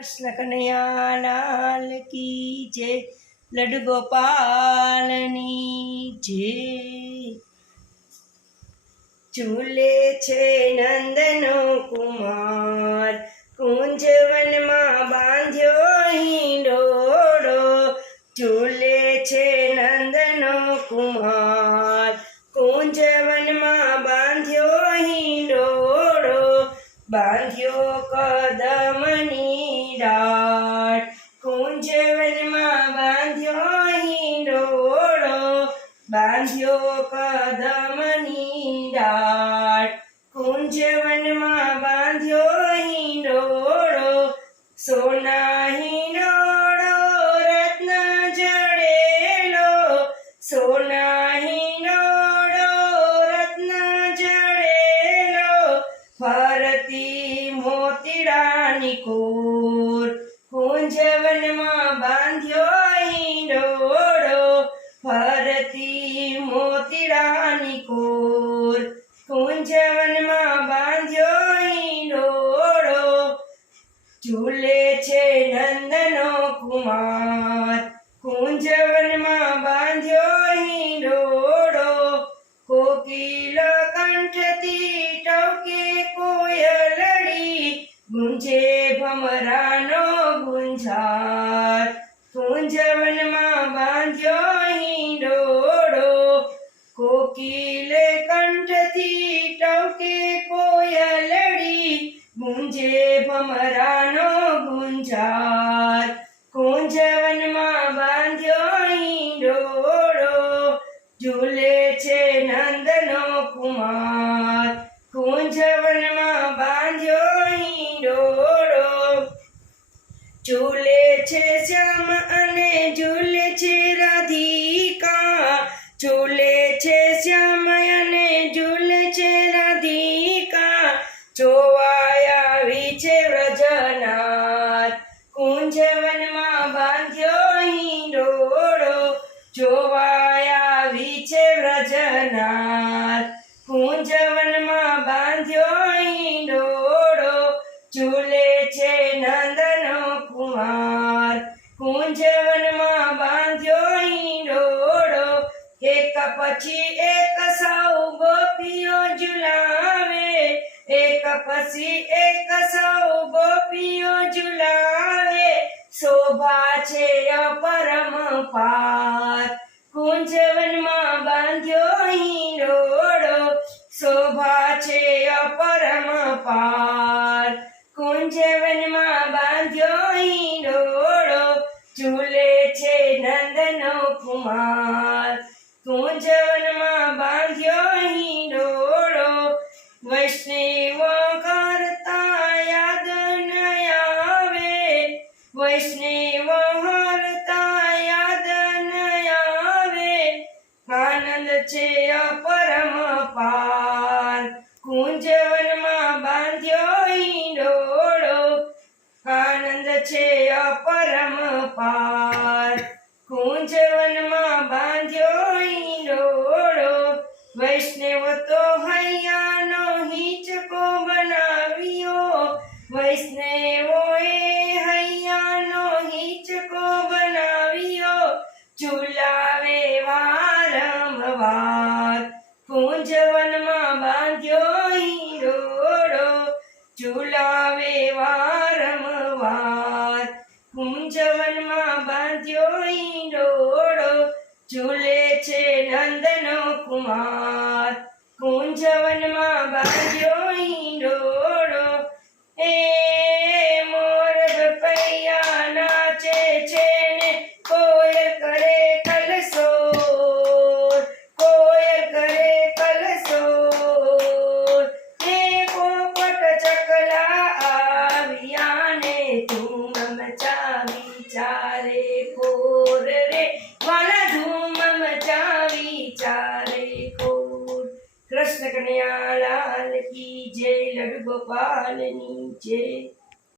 કૃષ્ણ કનૈયાલાલ કી જય. લડ ગોપાલની જય. ઝૂલે છે નંદનો કુમાર. કુંજવનમાં બાંધ્યો હિંડોડો ઝૂલે છે નંદનો કુમાર. કુંજવનમાં બાંધ્યો હિંડોડો બાંધ્યો કદમની બાંધ્યો કદમની ડાળ. કુંજવનમાં બાંધ્યો હિંડોળો સોના હિંડોળો રત્ન જડેલો. સોના હિંડોળો રત્ન જડેલો. ફરતી મોતીડાની કોર ઝૂલે છે નંદનો કુમાર. કુંજવનમાં બાંધ્યો હિંડોળો કોકિલ કંઠથી ટવકે કોયલડી ગુંજે ભમરાનો ગુંજાર. કુંજવનમાં બાંધ્યો હિંડોળો કોકિલ કંઠથી ટવકે કોયલડી ગુંજે કુંજવનમાં બાંધ્યો હિંડોળો ઝૂલે છે શ્યામ અને ઝૂલે છે રાધિકા. ઝૂલે છે શ્યામ અને ઝૂલે છે રાધિકા. જોવાય આવી છે વ્રજનાથ. કુંજવનમાં બાંધ્યો હિંડોળો જોવાય આવી છે વ્રજનાથ. કુમાર કુંજવનમાં બાંધ્યો હિંડોળો એક પછી એક સૌ ગોપીઓ ઝુલાવે. એક પછી એક સૌ ગોપીઓ ઝુલાવે. શોભા છે અપરમ પાર. કુંજવનમાં બાંધ્યો હિંડોળો શોભા છે અપરમ પાર. કુંજવનમાં નંદનો તું કુંજવનમાં બાંધ્યો હિંડોળો વૈષ્ણવ કરતા યાદ ન આવે. વૈષ્ણવ હરતા યાદ ન આવે. આનંદ છે અપરમ પાર. કુંજવનમાં બાંધ્યો હિંડોળો આનંદ છે અપરમ પાર. કુંજવનમાં તો હૈયાનો હિંચકો બનાવ્યો. વૈષ્ણવોએ હૈયાનો હિંચકો બનાવ્યો. ઝુલાવે વારંવાર કુંજવનમાં બાંધ્યો હિંડોળો. ઝુલાવે વારંવાર કુંજવનમાં બાંધ્યો હિંડોળો. ઝૂલે છે નંદનો કુમાર. કુંજવનમાં બાંધ્યો હિંડોળો એ મોર પૈયા નાચે છે ને કોયલ કરે કલસો કોયલ કરે કલસો હે પોપટ ચકલા આવ્યા ને ધૂમ મચાવી ચારે કોર રે. વાલા ધૂમ મચાવી ચારે કનૈયા લાલ કી જય લડુ ગોપાલની જય.